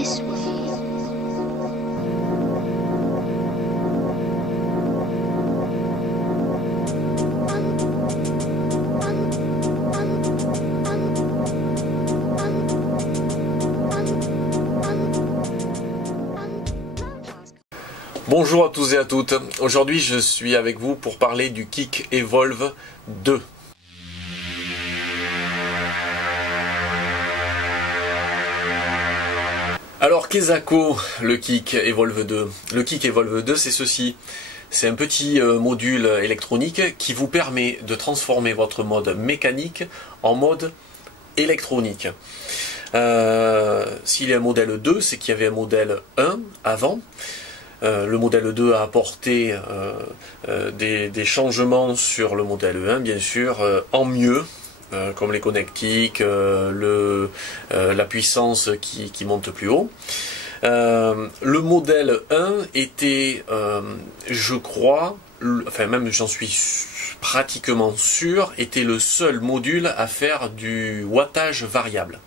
this way. Bonjour à tous et à toutes, aujourd'hui je suis avec vous pour parler du Kik Evolve 2. Alors qu'est-ce que le Kik Evolve 2? Le Kik Evolve 2 c'est ceci, c'est un petit module électronique qui vous permet de transformer votre mode mécanique en mode électronique. S'il y a un modèle 2, c'est qu'il y avait un modèle 1 avant. Le modèle 2 a apporté des changements sur le modèle 1, bien sûr, en mieux, comme les connectiques, la puissance qui monte plus haut. Le modèle 1 était, je crois, enfin même j'en suis pratiquement sûr, était le seul module à faire du wattage variable.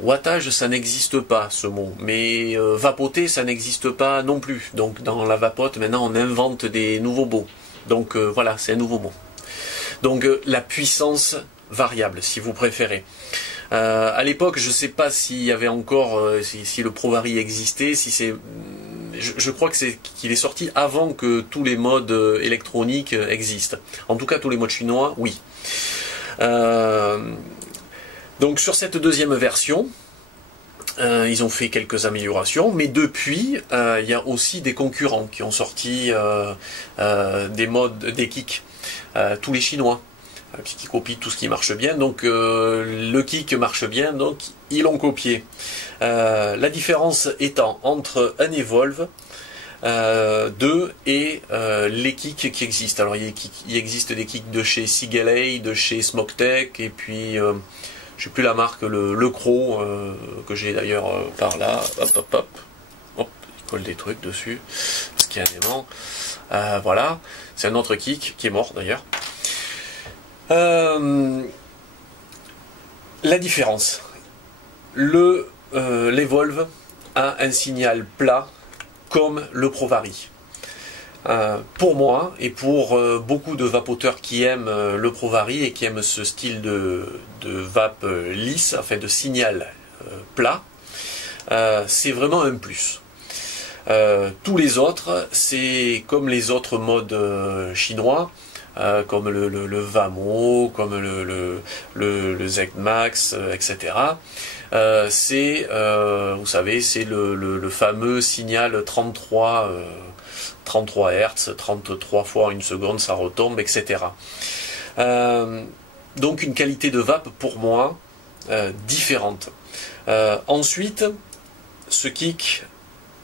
Wattage, ça n'existe pas ce mot, mais vapoter, ça n'existe pas non plus. Donc dans la vapote, maintenant on invente des nouveaux mots. Donc voilà, c'est un nouveau mot. Donc la puissance variable, si vous préférez. À l'époque, je ne sais pas s'il y avait encore, si le ProVari existait, si c'est... Je crois qu'il est sorti avant que tous les modes électroniques existent. En tout cas, tous les modes chinois, oui. Donc sur cette deuxième version, ils ont fait quelques améliorations, mais depuis, il y a aussi des concurrents qui ont sorti des modes, des kicks, tous les Chinois, qui copient tout ce qui marche bien. Donc le kick marche bien, donc ils l'ont copié. La différence étant entre un Evolve 2 et les kicks qui existent. Alors il existe des kicks de chez Sigelei, de chez Smoketech, et puis... je sais plus la marque, le Crow, que j'ai d'ailleurs par là, hop, il colle des trucs dessus, parce qu'il y a un aimant, voilà, c'est un autre kick, qui est mort d'ailleurs. La différence, l'Evolve a un signal plat, comme le ProVari. Pour moi et pour beaucoup de vapoteurs qui aiment le ProVari et qui aiment ce style de vape lisse, enfin de signal plat, c'est vraiment un plus. Tous les autres, c'est comme les autres modes chinois, comme le Vamo, comme le ZMax, etc. C'est, vous savez, c'est le fameux signal 33 Hz, 33 fois en une seconde, ça retombe, etc. Donc une qualité de vape pour moi différente. Ensuite, ce kick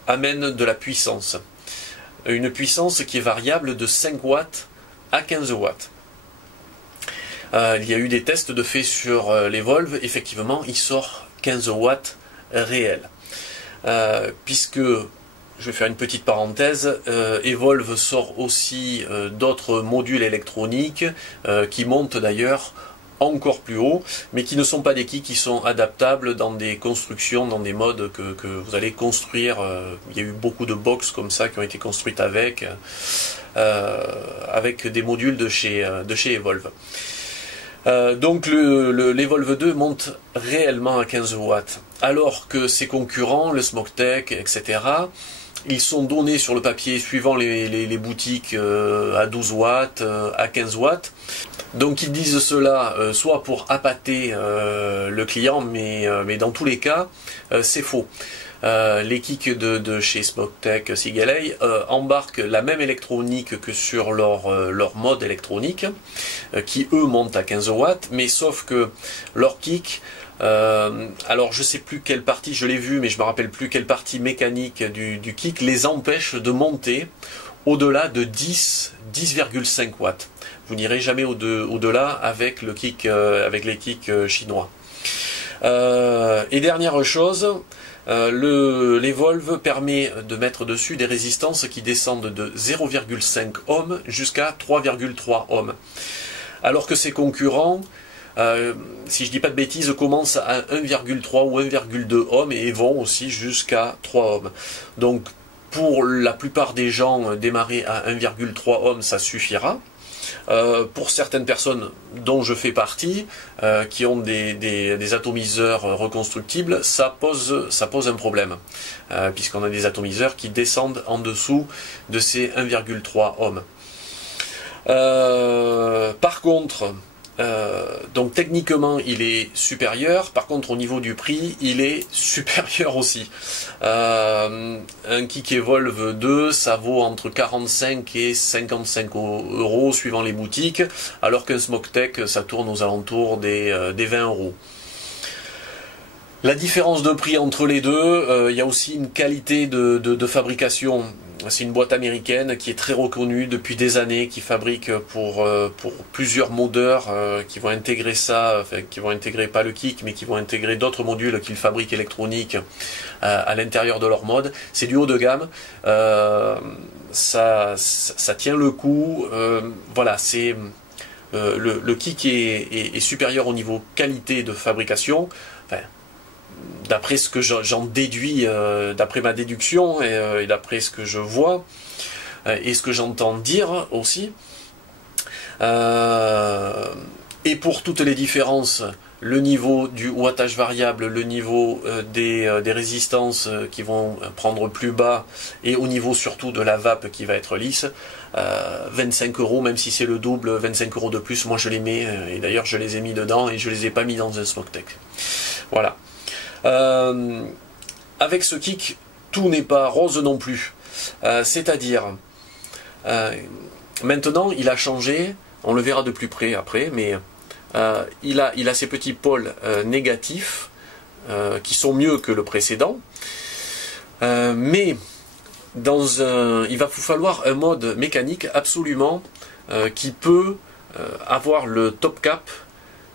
amène de la puissance. Une puissance qui est variable de 5 watts à 15 watts. Il y a eu des tests de fait sur l'Evolve, effectivement, il sort 15 watts réels. Puisque... je vais faire une petite parenthèse, Evolve sort aussi d'autres modules électroniques qui montent d'ailleurs encore plus haut, mais qui ne sont pas des kits qui sont adaptables dans des constructions, dans des modes que vous allez construire. Il y a eu beaucoup de box comme ça qui ont été construites avec des modules de chez Evolve. Donc l'Evolve 2 monte réellement à 15 watts, alors que ses concurrents, le Smoketech, etc., ils sont donnés sur le papier suivant les boutiques à 12 watts, à 15 watts. Donc ils disent cela soit pour appâter le client, mais dans tous les cas, c'est faux. Les kicks de chez Smoketech, Sigelei embarquent la même électronique que sur leur mode électronique, qui eux montent à 15 watts, mais sauf que leur kick... alors je sais plus quelle partie, je l'ai vu, mais je me rappelle plus quelle partie mécanique du kick les empêche de monter au-delà de 10,5 watts. Vous n'irez jamais au-delà avec le kick, avec les kicks chinois. Et dernière chose, l'Evolve permet de mettre dessus des résistances qui descendent de 0,5 ohms jusqu'à 3,3 ohms. Alors que ses concurrents si je dis pas de bêtises, commencent à 1,3 ou 1,2 ohms et vont aussi jusqu'à 3 ohms. Donc pour la plupart des gens, démarrer à 1,3 ohms, ça suffira. Pour certaines personnes dont je fais partie, qui ont des atomiseurs reconstructibles, ça pose un problème, puisqu'on a des atomiseurs qui descendent en dessous de ces 1,3 ohms. Par contre, donc techniquement il est supérieur, par contre au niveau du prix il est supérieur aussi. Un kick Evolve 2 ça vaut entre 45 et 55 € suivant les boutiques, alors qu'un Smoketech ça tourne aux alentours des 20 €. La différence de prix entre les deux, il y a aussi une qualité de fabrication. C'est une boîte américaine qui est très reconnue depuis des années, qui fabrique pour plusieurs modeurs qui vont intégrer ça, enfin, qui vont intégrer pas le kick, mais qui vont intégrer d'autres modules qu'ils fabriquent électroniques à l'intérieur de leur mode. C'est du haut de gamme, ça tient le coup. Voilà, c'est le kick est supérieur au niveau qualité de fabrication. Enfin, d'après ce que j'en déduis, d'après ma déduction et d'après ce que je vois et ce que j'entends dire aussi. Et pour toutes les différences, le niveau du wattage variable, le niveau des résistances qui vont prendre plus bas et au niveau surtout de la vape qui va être lisse, 25 €, même si c'est le double, 25 € de plus, moi je les mets, et d'ailleurs je les ai mis dedans et je les ai pas mis dans un Smoketech. Voilà. Avec ce kick, tout n'est pas rose non plus. C'est-à-dire, maintenant il a changé, on le verra de plus près après, mais il a ces petits pôles négatifs qui sont mieux que le précédent, mais il va vous falloir un mode mécanique absolument qui peut avoir le top cap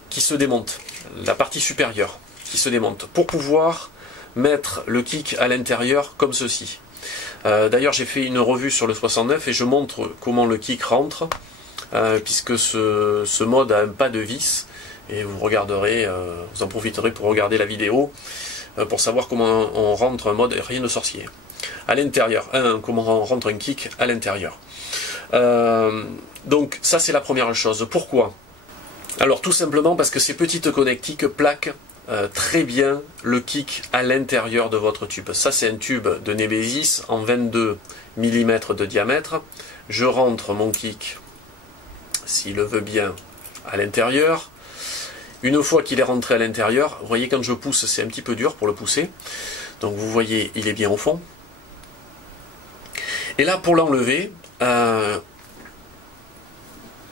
qui se démonte, la partie supérieure qui se démonte, pour pouvoir mettre le kick à l'intérieur comme ceci. D'ailleurs j'ai fait une revue sur le 69 et je montre comment le kick rentre, puisque ce mode a un pas de vis, et vous regarderez, vous en profiterez pour regarder la vidéo, pour savoir comment on rentre un mode rien de sorcier. À l'intérieur, comment on rentre un kick à l'intérieur. Donc ça c'est la première chose. Pourquoi? Alors tout simplement parce que ces petites connectiques plaquent très bien le kick à l'intérieur de votre tube. Ça c'est un tube de Nemesis en 22 mm de diamètre. Je rentre mon kick, s'il le veut bien, à l'intérieur. Une fois qu'il est rentré à l'intérieur, vous voyez quand je pousse c'est un petit peu dur pour le pousser. Donc vous voyez il est bien au fond. Et là pour l'enlever, vous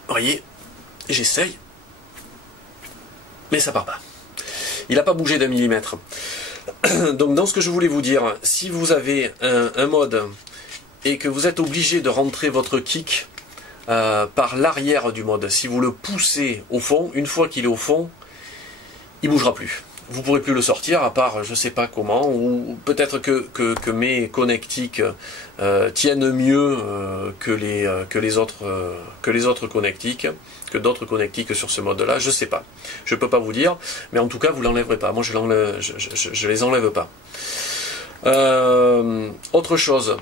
voyez, j'essaye, mais ça part pas. Il n'a pas bougé d'un millimètre. Donc dans ce que je voulais vous dire, si vous avez un mode et que vous êtes obligé de rentrer votre kick par l'arrière du mode, si vous le poussez au fond, une fois qu'il est au fond, il ne bougera plus. Vous ne pourrez plus le sortir, à part je ne sais pas comment, ou peut-être que mes connectiques tiennent mieux que les autres connectiques, que d'autres connectiques sur ce mode-là, je ne sais pas. Je ne peux pas vous dire, mais en tout cas, vous ne l'enlèverez pas. Moi, je les enlève pas. Autre chose,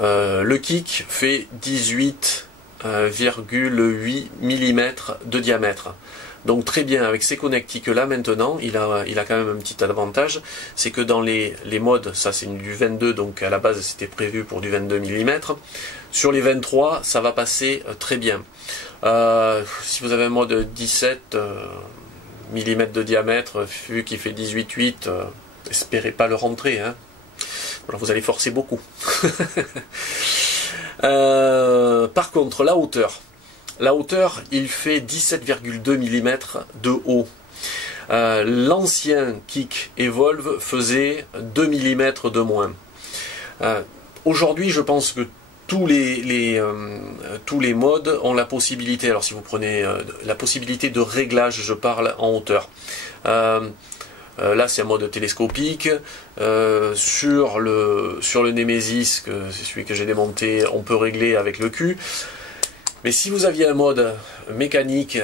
le kick fait 18,8 mm de diamètre. Donc très bien, avec ces connectiques là maintenant, il a quand même un petit avantage, c'est que dans les modes, ça c'est du 22, donc à la base c'était prévu pour du 22 mm, sur les 23 ça va passer très bien. Si vous avez un mode 17 mm de diamètre, vu qu'il fait 18,8, espérez pas le rentrer, hein. Alors vous allez forcer beaucoup. Par contre, la hauteur, il fait 17,2 mm de haut. L'ancien kick Evolve faisait 2 mm de moins. Aujourd'hui, je pense que tous les modes ont la possibilité, alors si vous prenez la possibilité de réglage, je parle en hauteur. Là c'est un mode télescopique, sur le Nemesis, c'est celui que j'ai démonté, on peut régler avec le cul. Mais si vous aviez un mode mécanique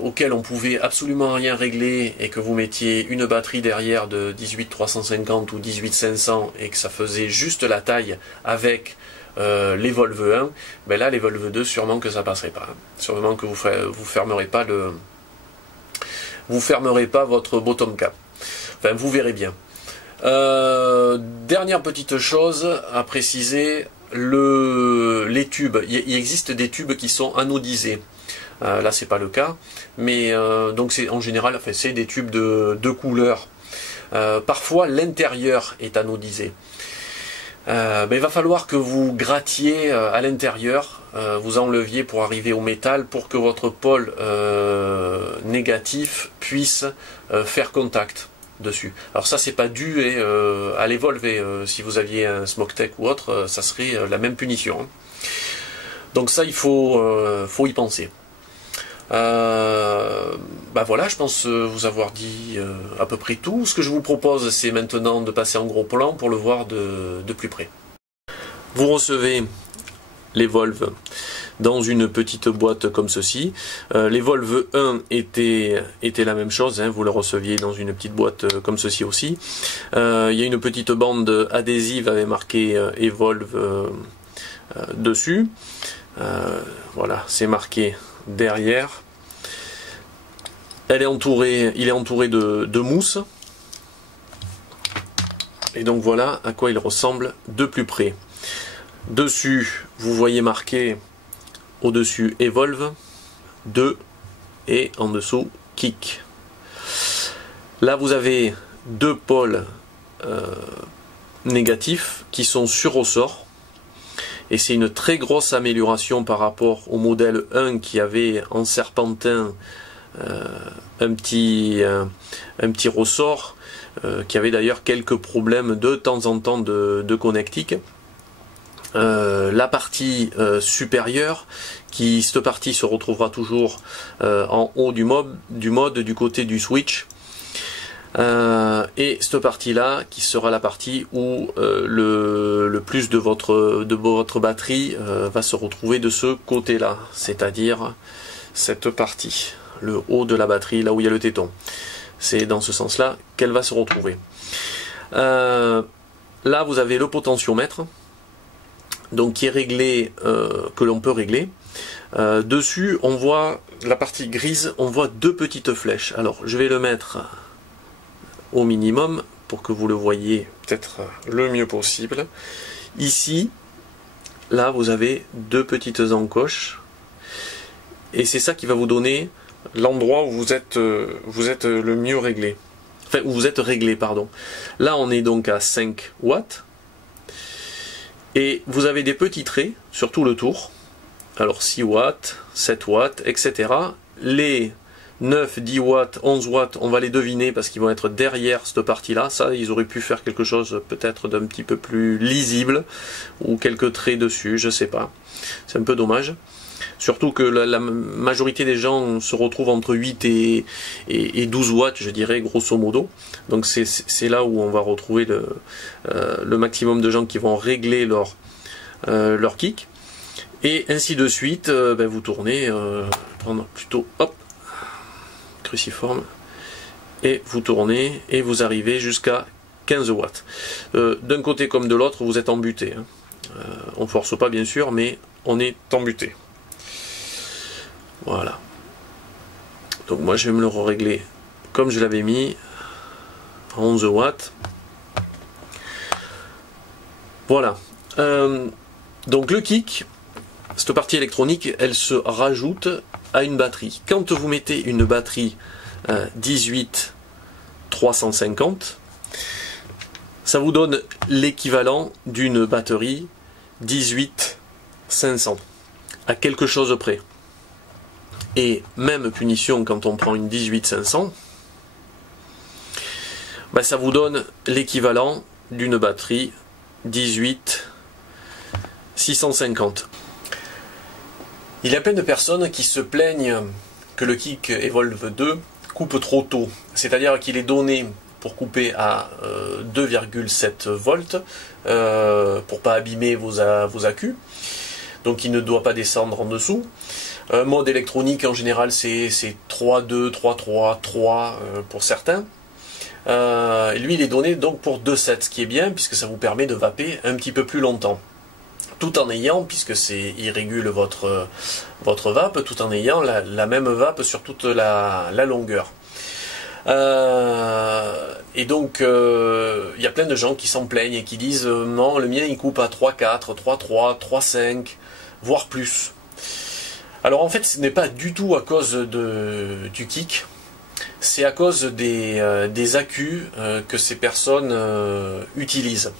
auquel on pouvait absolument rien régler et que vous mettiez une batterie derrière de 18350 ou 18500 et que ça faisait juste la taille avec l'Evolve 1, ben là l'Evolve 2 sûrement que ça passerait pas. Sûrement que vous fermerez pas votre bottom cap. Enfin, vous verrez bien. Dernière petite chose à préciser, les tubes. Il existe des tubes qui sont anodisés. Là, c'est pas le cas, mais donc c'est en général, enfin, c'est des tubes de deux couleurs. Parfois, l'intérieur est anodisé. Mais il va falloir que vous grattiez à l'intérieur, vous enleviez pour arriver au métal pour que votre pôle négatif puisse faire contact dessus. Alors ça, c'est pas dû à l'Evolve. Si vous aviez un Smoke-Tech ou autre, ça serait la même punition, hein. Donc ça, il faut y penser. Voilà, je pense vous avoir dit à peu près tout. Ce que je vous propose, c'est maintenant de passer en gros plan pour le voir de plus près. Vous recevez l'Evolve dans une petite boîte comme ceci. L'Evolve 1 était la même chose, hein, vous le receviez dans une petite boîte comme ceci aussi. Il y a une petite bande adhésive avec marqué Evolve dessus. Voilà, c'est marqué derrière. Il est entouré de mousse. Et donc voilà à quoi il ressemble de plus près. Dessus, vous voyez marqué au-dessus Evolve 2 et en dessous Kick. Là, vous avez deux pôles négatifs qui sont sur ressort. Et c'est une très grosse amélioration par rapport au modèle 1 qui avait en serpentin un petit ressort qui avait d'ailleurs quelques problèmes de temps en temps de connectique. La partie supérieure, cette partie se retrouvera toujours en haut du mode du côté du switch. Et cette partie-là, qui sera la partie où le plus de votre batterie va se retrouver de ce côté-là, c'est-à-dire cette partie, le haut de la batterie, là où il y a le téton. C'est dans ce sens-là qu'elle va se retrouver. Là, vous avez le potentiomètre, donc qui est réglé, que l'on peut régler. Dessus, on voit la partie grise, on voit deux petites flèches. Alors, je vais le mettre au minimum pour que vous le voyez peut-être le mieux possible. Ici, là, vous avez deux petites encoches et c'est ça qui va vous donner l'endroit où vous êtes le mieux réglé. Enfin, où vous êtes réglé, pardon. Là, on est donc à 5 watts et vous avez des petits traits sur tout le tour. Alors 6 watts, 7 watts, etc. Les 9, 10 watts, 11 watts, on va les deviner parce qu'ils vont être derrière cette partie-là. Ça, ils auraient pu faire quelque chose peut-être d'un petit peu plus lisible ou quelques traits dessus, je sais pas. C'est un peu dommage. Surtout que la majorité des gens se retrouvent entre 8 et 12 watts, je dirais, grosso modo. Donc c'est là où on va retrouver le maximum de gens qui vont régler leur kick. Et ainsi de suite, vous tournez, prendre plutôt, hop, cruciforme, et vous tournez, et vous arrivez jusqu'à 15 watts. D'un côté comme de l'autre, vous êtes embuté. Hein. On force pas bien sûr, mais on est embuté. Voilà. Donc moi je vais me le régler comme je l'avais mis, à 11 watts. Voilà. Donc le kick, cette partie électronique, elle se rajoute à une batterie. Quand vous mettez une batterie 18-350, ça vous donne l'équivalent d'une batterie 18-500, à quelque chose près. Et même punition quand on prend une 18-500, ça vous donne l'équivalent d'une batterie 18-650. Il y a plein de personnes qui se plaignent que le kick Evolve 2 coupe trop tôt. C'est-à-dire qu'il est donné pour couper à 2,7 volts pour pas abîmer vos accus. donc il ne doit pas descendre en dessous. Mode électronique en général c'est 3.2, 3.3, 3 pour certains. Lui il est donné donc pour 2.7, ce qui est bien puisque ça vous permet de vaper un petit peu plus longtemps. Tout en ayant, puisque il régule votre vape, tout en ayant la même vape sur toute la longueur. Et donc il y a plein de gens qui s'en plaignent et qui disent non, le mien il coupe à 3.4, 3.3, 3.5, voire plus. Alors en fait ce n'est pas du tout à cause du kick, c'est à cause des accus que ces personnes utilisent.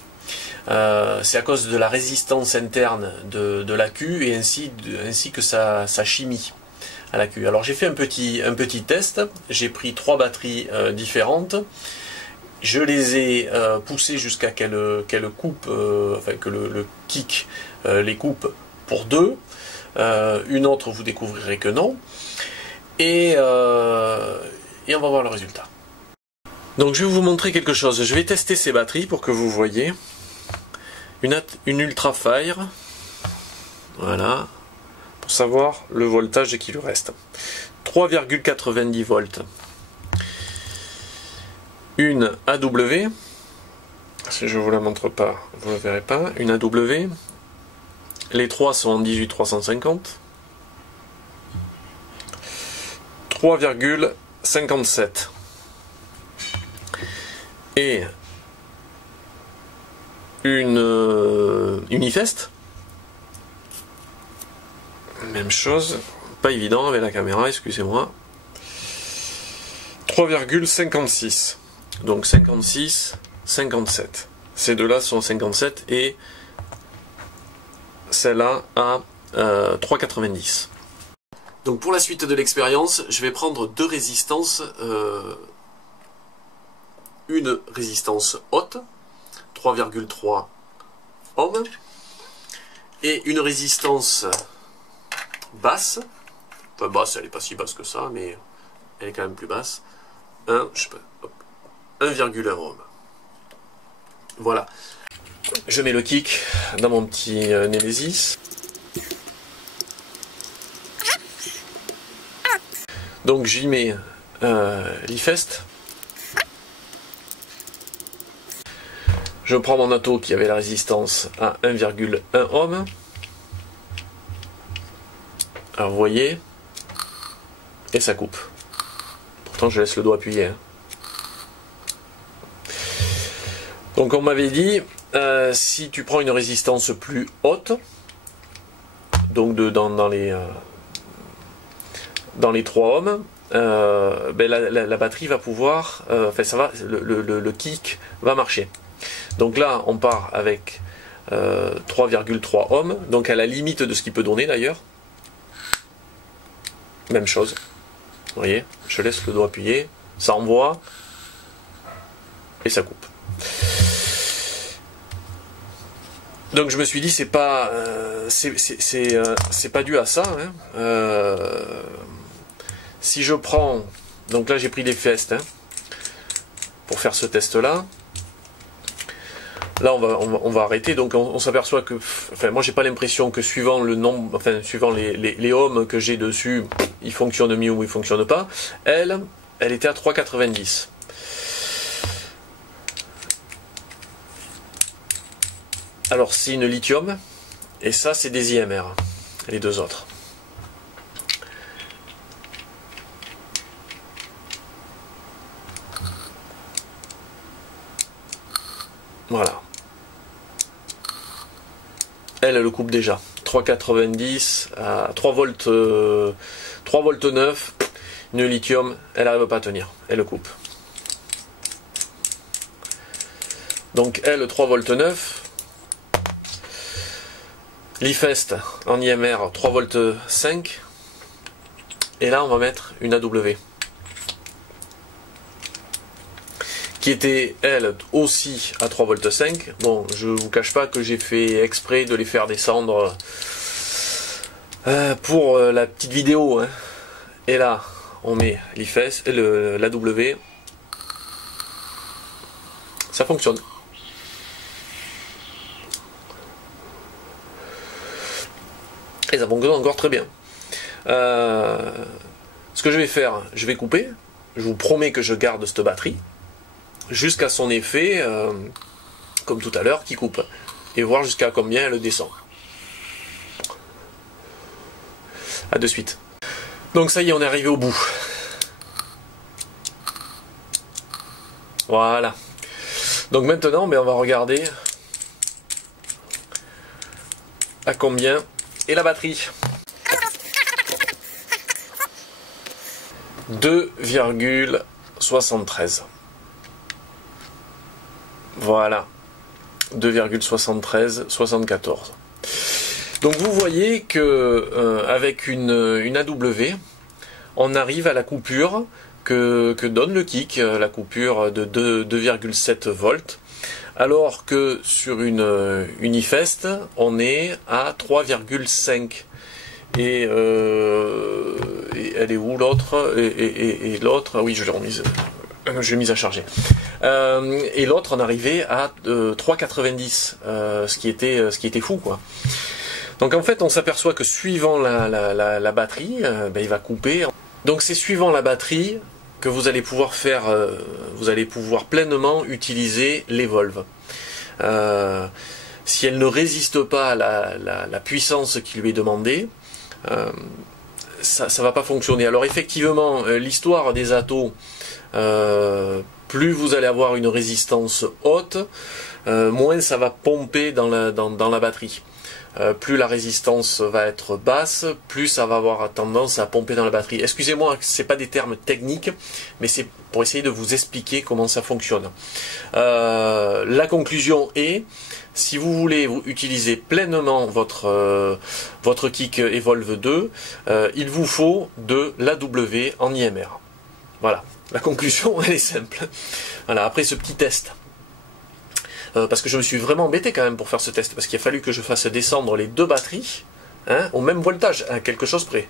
C'est à cause de la résistance interne de l'accu et ainsi que sa chimie à l'accu. Alors j'ai fait un petit test, j'ai pris 3 batteries différentes, je les ai poussées jusqu'à qu'elle coupe, enfin que le kick les coupe pour 2, une autre vous découvrirez que non, et on va voir le résultat. Donc je vais vous montrer quelque chose, je vais tester ces batteries pour que vous voyez. Une Ultra Fire, voilà, pour savoir le voltage qui lui reste. 3,90 volts. Une AW, si je ne vous la montre pas, vous ne la verrez pas. Une AW, les 3 sont en 18350. 3,57. Et une Unifest, même chose, pas évident avec la caméra, excusez-moi, 3,56, donc 56, 57, ces deux-là sont 57 et celle-là à 3,90. Donc pour la suite de l'expérience, je vais prendre 2 résistances, une résistance haute, 3,3 ohms, et une résistance basse, enfin basse, elle n'est pas si basse que ça, mais elle est quand même plus basse, 1,1 ohm. Voilà. Je mets le kick dans mon petit Nemesis. Donc j'y mets l'Ifest. Je prends mon Atto qui avait la résistance à 1,1 ohm. Alors vous voyez, et ça coupe. Pourtant je laisse le doigt appuyé. Hein. Donc on m'avait dit, si tu prends une résistance plus haute, donc dans les 3 ohms, ben la batterie va pouvoir, enfin ça va, le kick va marcher. Donc là, on part avec 3,3 ohms, donc à la limite de ce qu'il peut donner d'ailleurs. Même chose. Vous voyez, je laisse le doigt appuyé, ça envoie et ça coupe. Donc je me suis dit, c'est pas dû à ça. Hein. Si je prends, donc là j'ai pris des Fest hein, pour faire ce test-là. Là, on va arrêter. Donc, on s'aperçoit que, enfin, moi, j'ai pas l'impression que suivant le nombre, enfin, suivant les ohms que j'ai dessus, il fonctionne mieux ou il fonctionne pas. Elle était à 3,90. Alors, c'est une lithium, et ça, c'est des IMR, les deux autres. Voilà. Elle le coupe déjà. 3,90 à 3 volts 9. Une lithium, elle n'arrive pas à tenir. Elle le coupe. Donc elle 3 volts 9. L'Ifest en IMR 3 volts 5. Et là on va mettre une AW. Qui était elle aussi à 3 volts 5. Bon, je vous cache pas que j'ai fait exprès de les faire descendre pour la petite vidéo. Hein. Et là, on met l'Ifest, l'AW. Ça fonctionne. Et ça fonctionne encore très bien. Ce que je vais faire, je vais couper. Je vous promets que je garde cette batterie jusqu'à son effet, comme tout à l'heure, qui coupe. Et voir jusqu'à combien elle descend. A de suite. Donc ça y est, on est arrivé au bout. Voilà. Donc maintenant, on va regarder à combien est la batterie. 2,73. Voilà. 2,73, 74. Donc vous voyez que avec une AW, on arrive à la coupure que donne le kick, la coupure de 2,7 volts, alors que sur une Unifest, on est à 3,5. Et elle est où l'autre et l'autre, ah oui, je l'ai remise. J'ai mis à charger. Et l'autre, on arrivait à 3,90, ce qui était fou, quoi. Donc en fait, on s'aperçoit que suivant la batterie, il va couper. Donc c'est suivant la batterie que vous allez pouvoir faire, vous allez pouvoir pleinement utiliser l'Evolve. Si elle ne résiste pas à la puissance qui lui est demandée, ça va pas fonctionner. Alors effectivement, l'histoire des atos, plus vous allez avoir une résistance haute, moins ça va pomper dans la batterie. Plus la résistance va être basse, plus ça va avoir tendance à pomper dans la batterie. Excusez-moi, c'est pas des termes techniques, mais c'est pour essayer de vous expliquer comment ça fonctionne. La conclusion est, si vous voulez utiliser pleinement votre kick Evolve 2, il vous faut de l'AW en IMR. Voilà, la conclusion elle est simple. Voilà, après ce petit test. Parce que je me suis vraiment embêté quand même pour faire ce test, parce qu'il a fallu que je fasse descendre les deux batteries au même voltage, à quelque chose près.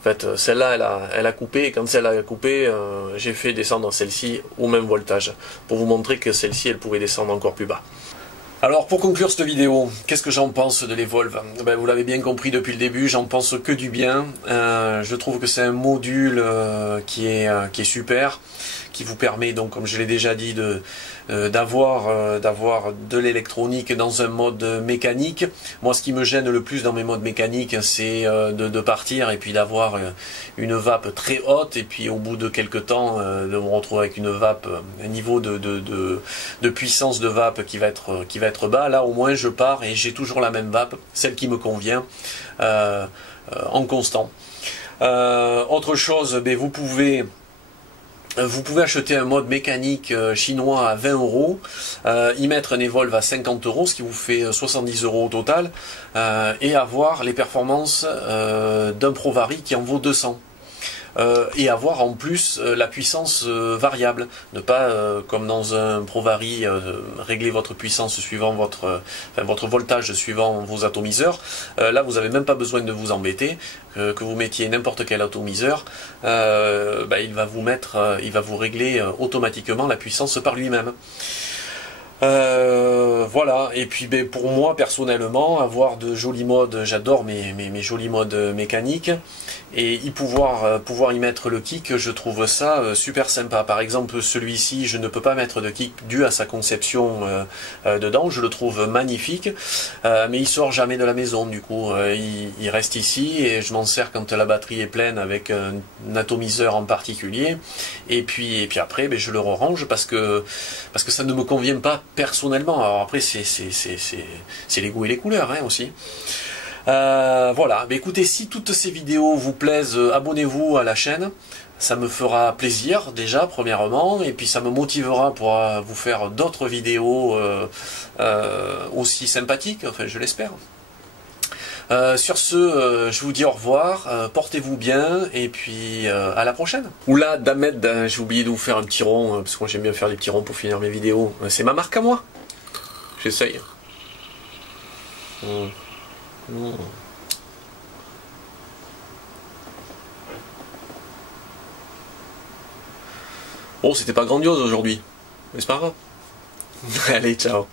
En fait, celle-là, elle a coupé, et quand celle-là a coupé, j'ai fait descendre celle-ci au même voltage, pour vous montrer que celle-ci, elle pouvait descendre encore plus bas. Alors pour conclure cette vidéo, qu'est-ce que j'en pense de l'Evolve? Vous l'avez bien compris depuis le début, j'en pense que du bien. Je trouve que c'est un module qui est super, qui vous permet donc, comme je l'ai déjà dit, d'avoir de l'électronique dans un mode mécanique. Moi, ce qui me gêne le plus dans mes modes mécaniques, c'est de partir et puis d'avoir une vape très haute, et puis au bout de quelques temps de me retrouver avec une vape, un niveau de puissance de vape qui va être bas. Là, au moins, je pars et j'ai toujours la même vape, celle qui me convient, en constant. Autre chose, vous pouvez acheter un mode mécanique chinois à 20 €, y mettre un Evolve à 50 €, ce qui vous fait 70 € au total, et avoir les performances d'un ProVaри qui en vaut 200. Et avoir en plus la puissance variable, ne pas comme dans un ProVaри régler votre puissance suivant votre voltage suivant vos atomiseurs. Là vous n'avez même pas besoin de vous embêter, que vous mettiez n'importe quel atomiseur, il va vous régler automatiquement la puissance par lui-même. Voilà, et puis pour moi personnellement, avoir de jolis modes, j'adore mes jolis modes mécaniques, et pouvoir y mettre le kick, je trouve ça super sympa. Par exemple, celui-ci, je ne peux pas mettre de kick dû à sa conception dedans, je le trouve magnifique, mais il sort jamais de la maison, du coup il reste ici, et je m'en sers quand la batterie est pleine avec un atomiseur en particulier, et puis après je le range parce que ça ne me convient pas personnellement. Alors après c'est les goûts et les couleurs aussi. Voilà, écoutez, si toutes ces vidéos vous plaisent, abonnez-vous à la chaîne, ça me fera plaisir déjà premièrement, et puis ça me motivera pour vous faire d'autres vidéos aussi sympathiques, enfin je l'espère. Sur ce, je vous dis au revoir, portez-vous bien, et puis à la prochaine. Oula, Damed, j'ai oublié de vous faire un petit rond, parce que moi j'aime bien faire des petits ronds pour finir mes vidéos. C'est ma marque à moi. J'essaye. Bon, c'était pas grandiose aujourd'hui, mais c'est pas grave. Allez, ciao.